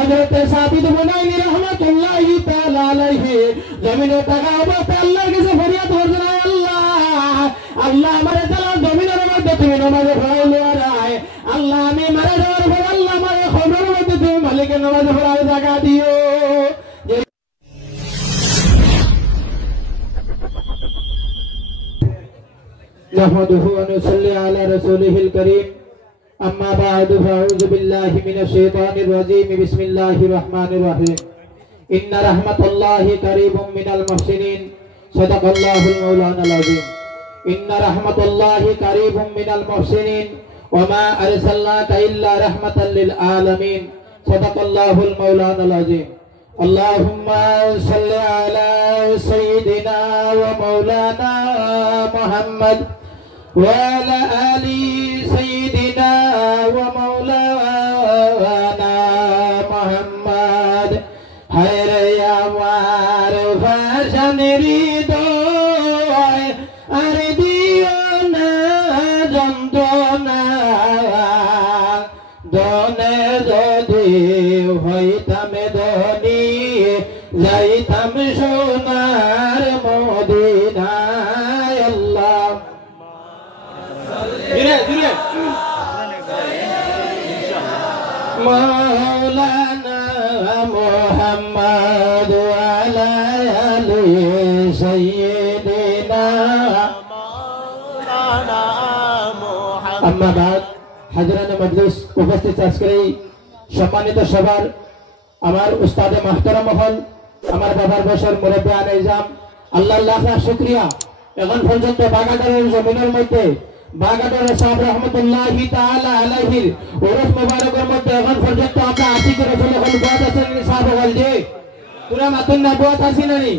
হযরত সাবিত বুনাইনি রাহমাতুল্লাহি তাআলা আলাইহি জমিনে থাকা অবস্থায় আল্লাহর কাছে ফরিয়াদ করছেন, আল্লাহ আল্লাহ আমারে তাআলা জমিনের মধ্যে তুমি নামাজে পড়াইলো আরায়, আল্লাহ আমি মারা যাওয়ার পর আল্লাহ আমারে কবরের মধ্যে তুমি মালিকের নামাজে পড়ার জায়গা দিও। نحمده ونصلي على رسوله الكريم أما بعد فأعوذ بالله من الشيطان الرجيم بسم الله الرحمن الرحيم إن رحمة الله قريب من المحسنين صدق الله المولانا العظيم إن رحمة الله قريب من المحسنين وما أرسلناك إلا رحمة للعالمين صدق الله المولانا العظيم اللهم صل على سيدنا ومولانا محمد وعلى آل سيدنا ومولانا محمد خير يا مار فرشانري দয় আর দিও না যন্ত্রণা দনে যদি হইতাম ধনী যাইতাম সোনার মদিনায় আল্লাহ مولانا محمد وعلى آل سيدنا مولانا محمد أما بعد حضران مجلس উপস্থিত আজকের এই সম্মানিত সবার আমার উস্তাদে মাহতারাম হল আমার বাবার বয়সের মুরব্বী আনাইজাম আল্লাহর লাখ লাখ শুকরিয়া। এখন পর্যন্ত বাগাডারের জমিনের মধ্যে বাগাডারের সাহেব রহমতুল্লাহি তাআলা আলাইহির ওরস মুবারকের মধ্যে এখন পর্যন্ত আমরা আশিকের রাসূল হল বাদ আছেন সাহেব হল যে পুরা মাতুন নবুয়ত আছে নানি,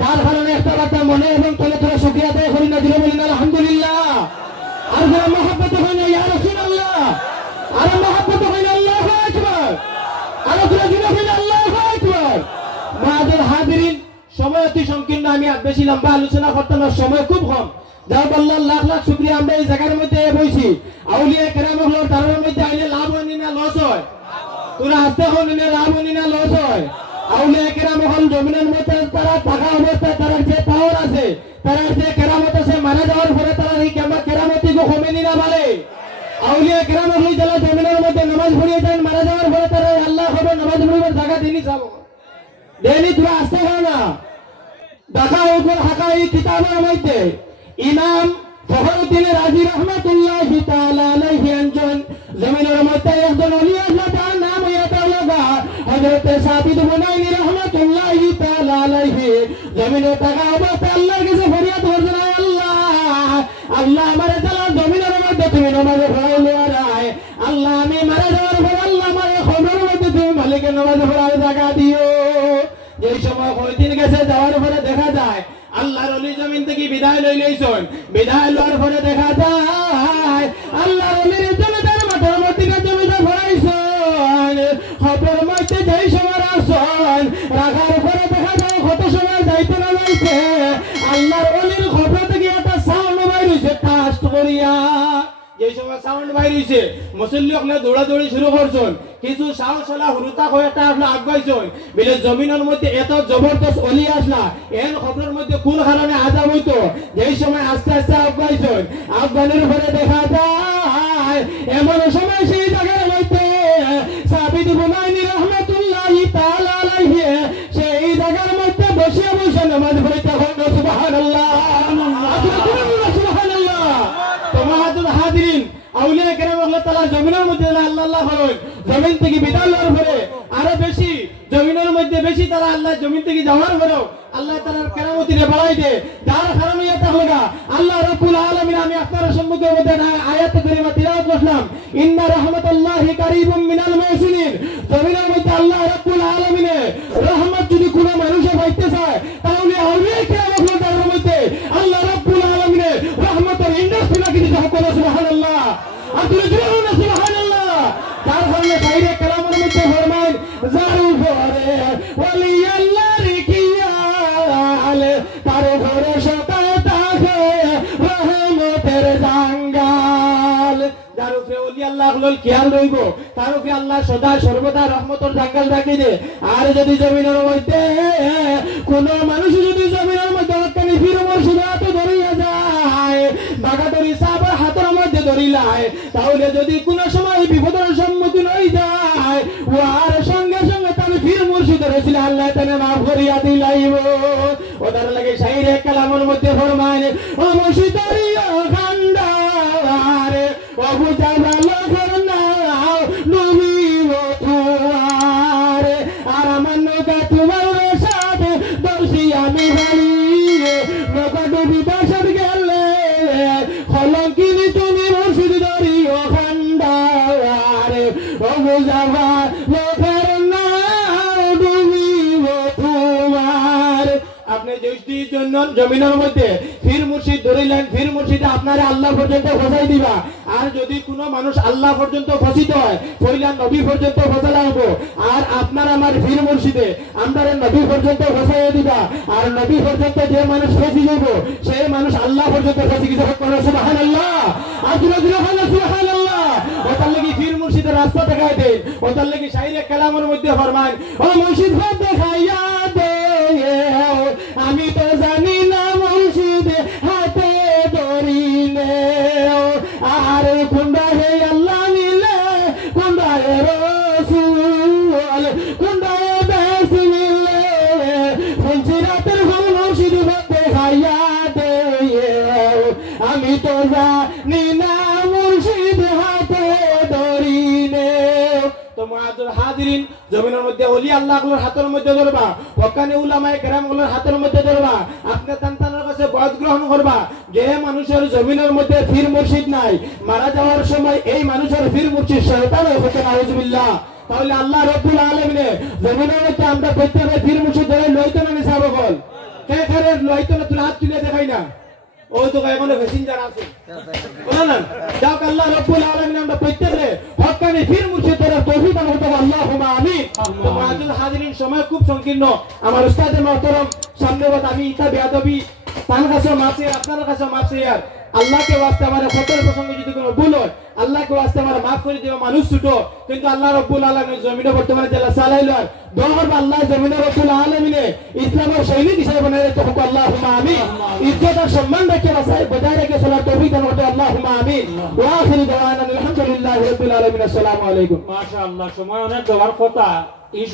যার কারণে একটা কথা মনে এবং তলে তলে শুকরিয়া আদায় করি না দিলে বলেন আলহামদুলিল্লাহ। আর যারা মহব্বত হয় না ইয়া রাসূলুল্লাহ, আর মহব্বত হয় না আল্লাহু আকবার, আর যারা জিনা হয় না আল্লাহু আকবার। মাআদের হাজিরিন, সময় অতি সংকীর্ণ, আমি আর বেশি লম্বা আলোচনা করতাম না, সময় খুব কম। যাও আল্লাহ লাখ লাখ শুকরিয়া আমরা এই জায়গার মধ্যে বইছি। আউলিয়া কেরাম হল তার মধ্যে আইলে লাভ হয় না লস হয়? তোরা আসতে হল না লাভ হয় না লস হয়? আউলিয়া কেরাম হল জমিনের মধ্যে তারা থাকা অবস্থায় তারা যে পাওয়ার আছে, তারা যে কেরামত আছে, মারা যাওয়ার পরে তারা এই কেরামতি গো কমেনি না পারে। আউলিয়া কেরাম হল যারা জমিনের মধ্যে নামাজ পড়িয়ে যান, মারা যাওয়ার পরে তারা আল্লাহ হবে নামাজ পড়িবার জায়গা দিনই যাবো দেনি। তোরা আসতে হয় না দেখা উপর হাকা এই কিতাবের মধ্যে ইমাম ফখরুদ্দিন রাজি রহমাতুল্লাহি তাআলা আলাইহি একজন জমিনের মধ্যে একজন ওলি আল্লাহ, তার নাম ইয়াতাওয়াগা হযরত সাবিত বুনাইনি রহমাতুল্লাহি তাআলা আলাইহি জমিনে থাকা অবস্থায় আল্লাহর কাছে ফরিয়াদ করছেন, আল্লাহ আল্লাহ আমারে তাআলা জমিনের মধ্যে তুমি নামাজে পড়াইলো আরায়, আল্লাহ আমি মারা যাওয়ার পর আল্লাহ আমারে কবরের মধ্যে তুমি মালিকের নামাজে পড়ার জায়গা দিও। যেই সময় কয়দিন গেছে যাওয়ার পরে দেখা যায় আল্লাহর ওলি জমিন থেকে বিদায় লই লইছেন, বিদায় লওয়ার পরে দেখা যায় আল্লাহর ওলির জমিদার মাথার মধ্যে জমিদার ভরাইছেন, খবর মধ্যে যেই সময় আসছেন রাখার পরে দেখা যায় কত সময় যাইতে না যাইতে আল্লাহর ওলির খবর থেকে একটা সাউন্ড বাইরেছে টাস্ট করিয়া। যে সময় সাউন্ড বাইরেছে মুসল্লি ওখানে দৌড়াদৌড়ি শুরু করছেন, কিছু সাহসলা হুরুতা হয়ে একটা আসলে আগাইছেন বলে জমিনের মধ্যে এত জবরদস্ত অলি আসলা এর খবরের মধ্যে কোন কারণে আজাব হইতো। যেই সময় আস্তে আস্তে আগাইছেন, আফগানের পরে দেখা যায় এমন সময় সেই জায়গার মধ্যে সাবিত বুনাইনি রহমাতুল্লাহি তাআলা আলাইহি সেই জায়গার মধ্যে বসে বসে নামাজ পড়তে হয়। সুবহানাল্লাহ সুবহানাল্লাহ। তোমাদের হাজিরিন আউলিয়া কেরাম আল্লাহ তাআলা জমিনের মধ্যে আল্লাহ আল্লাহ করেন, জমিন থেকে বিদায় লওয়ার পরে আরো বেশি জমিনের মধ্যে বেশি তারা আল্লাহ জমিন থেকে যাওয়ার পরেও আল্লাহ তাআলার কেরামতিরে বাড়াই দেয়। যার কারণে এটা হলো আল্লাহ রাব্বুল আলামিন, আমি আপনাদের সম্মুখে মধ্যে আয়াত কারিমা তিলাওয়াত করলাম, ইন্না রাহমাতাল্লাহি কারীবুম মিনাল মুহসিনিন। জমিনের মধ্যে আল্লাহ রাব্বুল আলামিনের রহমত যদি কোনো মানুষে পাইতে চায় তাহলে আউলিয়া কেরামের মধ্যে আল্লাহ রাব্বুল আলামিনের রহমতের ইন্ডাস্ট্রি লাগিয়ে দিতে হবে। সুবহানাল্লাহ। আর তুমি জোরে বলো সুবহানাল্লাহ। তার ফলে বাইরে কালামের মধ্যে ফরমান জারু করে ওলি আল্লাহর কিয়াল তার ঘরে সতায় থাকে রহমতের জাঙ্গাল। যার উপরে ওলি আল্লাহ হল খেয়াল রইব তার উপরে আল্লাহ সদা সর্বদা রহমতের জাঙ্গাল রাখি দে। আর যদি জমিনের মধ্যে কোন মানুষ যদি জমিনের মধ্যে হকানি ফির মুর্শিদ হাতে ধরিয়া যায় বাগাদরি সাহাবার হাতের মধ্যে ধরিলায় তাহলে যদি কোন সময় বিপদের সম্মুখীন হয়ে যায় ওর সঙ্গে সঙ্গে তার ফির মুর্শিদের রসিলা আল্লাহ তানে মাফ করিয়া দিলাইব। ওটার লাগে শাইরে কালামের মধ্যে ফরমান ও মুর্শিদারি ও খান্ডারে ও বুঝাবালো করনাও নবী ও তুয়ারে আর আমার নৌকা তোমার সাথে দর্শি আমি ভালি নৌকা ডুবি বাসার গেলে হলঙ্কিনি তুমি মুর্শিদ ধরি ও খান্ডারে ও বুঝাবালো করনাও নবী ও তুয়ারে। আপনি যদি জন্য জমিনের মধ্যে ফির মুর্শিদ ধরিলেন ফির মুর্শিদে আপনারে আল্লাহ পর্যন্ত ফসাই দিবা। আর যদি কোনো মানুষ আল্লাহ পর্যন্ত ফসিত হয় পয়লা নবী পর্যন্ত ফসা লাগবো। আর আপনার আমার ফির মুর্শিদে আমরা নবী পর্যন্ত ফসাই দিবা। আর নবী পর্যন্ত যে মানুষ ফসি যাব সেই মানুষ আল্লাহ পর্যন্ত ফসি গেছে। সুবহানাল্লাহ আল্লাহ সুবহানাল্লাহ। ওটার লাগি ফির মুর্শিদের রাস্তা দেখায় দেন। ওটার লাগি শাইরে কালামের মধ্যে ফরমান ও মুর্শিদ দেখাইয়া দে আমি তো জানি না মুর্শিদ হাতে ধরিলে আর কুন্ডা হে আল্লাহ নিলে কুন্ডা হে রসুল কুন্ডা হে বেশ নিলে ফুলসিরাতের ফুল মুর্শিদ দেখাইয়া দে আমি তো জানি না মুর্শিদ হাতে ধরিলে। তো মুআজ্জাল হাজিরিন জমিনের মধ্যে ওলি আল্লাহগুলোর হাতের মধ্যে ধরবা ওখানে উলামায়ে কেরামগুলোর হাতের মধ্যে ধরবা। আপনি সন্তানের কাছে বয়স গ্রহণ করবা। যে মানুষের জমিনের মধ্যে ফির মুর্শিদ নাই মারা যাওয়ার সময় এই মানুষের ফির মুর্শিদ শয়তান হতে নাউজুবিল্লাহ। তাহলে আল্লাহ রাব্বুল আলামিন জমিনের মধ্যে আমরা প্রত্যেকটা ফির মুর্শিদ ধরে লইতো না নিসাব বল কে করে লইতো না তুই হাত তুলে দেখাই না ও তো এমন প্যাসেঞ্জার আছে বলেন যাও আল্লাহ রাব্বুল আলামিন আমরা প্রত্যেকটা হক্কানি ফির মুর্শিদ ধরে তৌফিক দান করতে আল্লাহুম্মা আমিন। তো মুআজ্জাল হাজিরিন সময় খুব সংকীর্ণ। আমার উস্তাদে মুহতারাম সামনে বাদ আমি ইতা বেয়াদবি তার কাছে মাফ চাই আপনার কাছে মাফ চাই। আর আল্লাহকে ওয়াস্তে আমার ফতর প্রসঙ্গে যদি কোনো ভুল হয় আল্লাহকে ওয়াস্তে আমার মাফ করে দিও। মানুষ ছোট কিন্তু আল্লাহ রাব্বুল আলামিন জমিনে বর্তমানে জেলা চালাইলো আর দোয়া করব আল্লাহ জমিনে রাব্বুল আলামিনে ইসলামের সৈনিক হিসেবে বানায় রাখতে হবে আল্লাহুম্মা আমিন। ইজ্জত আর সম্মান রেখে বজায় রেখে চলার তৌফিক দান করতে আল্লাহুম্মা আমিন। ওয়া আখিরু দাওয়ানা আলহামদুলিল্লাহি রাব্বিল আলামিন। আসসালামু আলাইকুম। মাশাআল্লাহ সময় অনেক দেওয়ার কথা এই